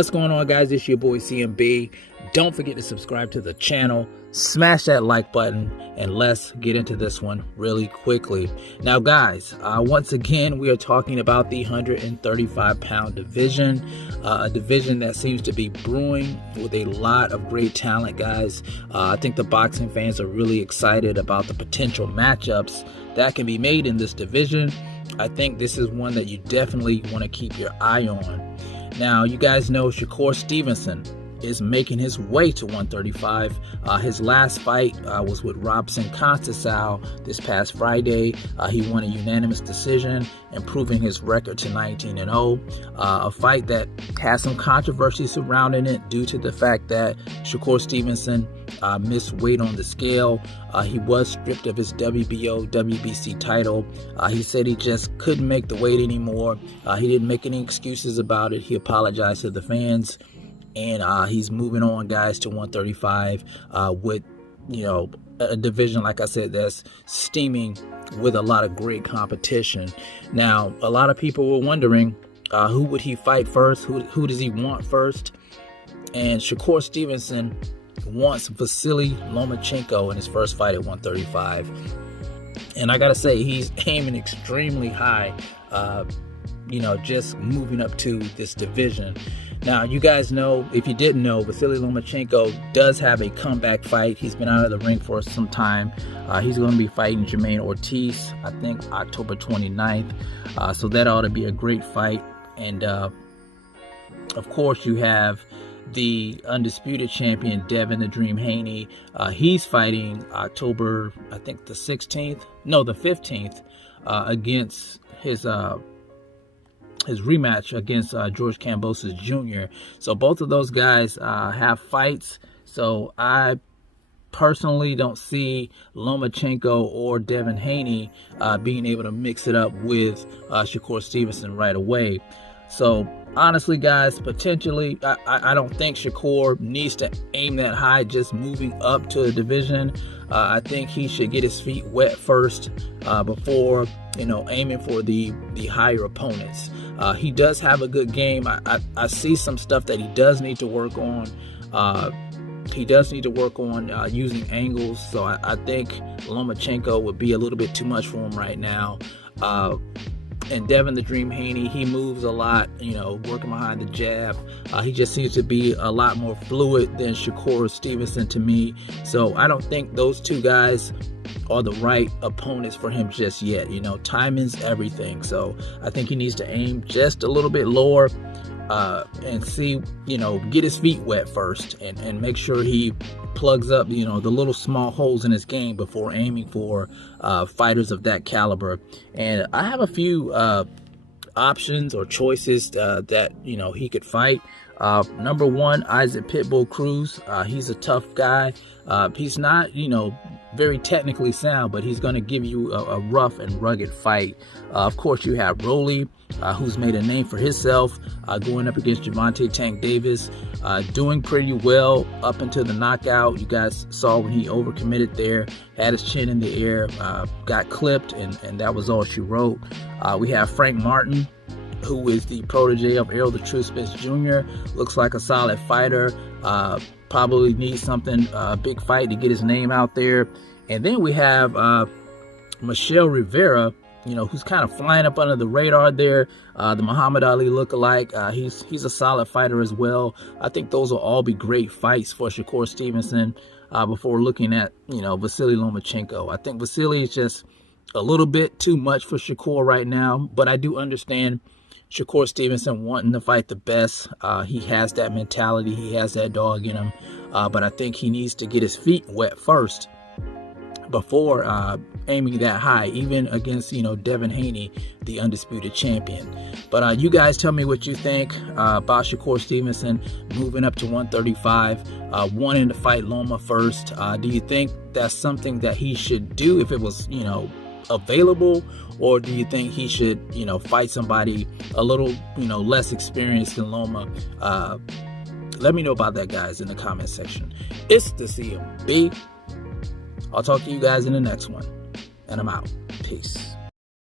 What's going on, guys? It's your boy CMB. Don't forget to subscribe to the channel, smash that like button, and let's get into this one really quickly. Now, guys, once again, we are talking about the 135-pound division, a division that seems to be brewing with a lot of great talent, guys. I think the boxing fans are really excited about the potential matchups that can be made in this division. I think this is one that you definitely want to keep your eye on. Now, you guys know Shakur Stevenson is making his way to 135. His last fight was with Robson Constanceau this past Friday. He won a unanimous decision, improving his record to 19-0. A fight that has some controversy surrounding it due to the fact that Shakur Stevenson missed weight on the scale. He was stripped of his WBO, WBC title. He said he just couldn't make the weight anymore. He didn't make any excuses about it. He apologized to the fans. And he's moving on, guys, to 135 with, a division, like I said, that's steaming with a lot of great competition. Now, a lot of people were wondering who would he fight first? Who does he want first? And Shakur Stevenson wants Vasiliy Lomachencko in his first fight at 135. And I got to say, he's aiming extremely high, just moving up to this division. Now, you guys know, if you didn't know, Vasiliy Lomachencko does have a comeback fight. He's been out of the ring for some time. He's going to be fighting Jermaine Ortiz, I think, October 29th. So that ought to be a great fight. And, of course, you have the undisputed champion, Devin the Dream Haney. He's fighting October, I think, the 16th. No, the 15th against his rematch against George Kambosos Jr. So both of those guys have fights. So I personally don't see Lomachenko or Devin Haney being able to mix it up with Shakur Stevenson right away. So honestly, guys, potentially, I don't think Shakur needs to aim that high just moving up to a division. I think he should get his feet wet first before aiming for the higher opponents. He does have a good game. I see some stuff that he does need to work on. He does need to work on using angles. So I think Lomachenko would be a little bit too much for him right now. And Devin the Dream Haney, he moves a lot, working behind the jab. He just seems to be a lot more fluid than Shakur Stevenson to me. So I don't think those two guys are the right opponents for him just yet. Timing's everything. So I think he needs to aim just a little bit lower and see, get his feet wet first and make sure he plugs up, the little small holes in his game before aiming for fighters of that caliber. And I have a few options or choices that, he could fight. Number one, Isaac Pitbull Cruz. He's a tough guy. He's not, very technically sound, but he's going to give you a rough and rugged fight. Of course, you have Rolly, who's made a name for himself, going up against Gervonta Tank Davis, doing pretty well up until the knockout. You guys saw when he overcommitted there, had his chin in the air, got clipped, and that was all she wrote. We have Frank Martin, who is the protege of Errol the Truth Spence Jr. Looks like a solid fighter. Probably needs something, a big fight to get his name out there. And then we have Michelle Rivera, who's kind of flying up under the radar there. The Muhammad Ali lookalike. He's a solid fighter as well. I think those will all be great fights for Shakur Stevenson before looking at, Vasiliy Lomachenko. I think Vasiliy is just a little bit too much for Shakur right now, but I do understand Shakur Stevenson wanting to fight the best. He has that mentality. He has that dog in him. But I think he needs to get his feet wet first before aiming that high, even against, Devin Haney, the undisputed champion. But you guys tell me what you think about Shakur Stevenson moving up to 135, wanting to fight Loma first. Do you think that's something that he should do if it was, available, or do you think he should, fight somebody a little, less experienced than Loma? Let me know about that, guys, in the comment section. It's the CMB. I'll talk to you guys in the next one, and I'm out. Peace.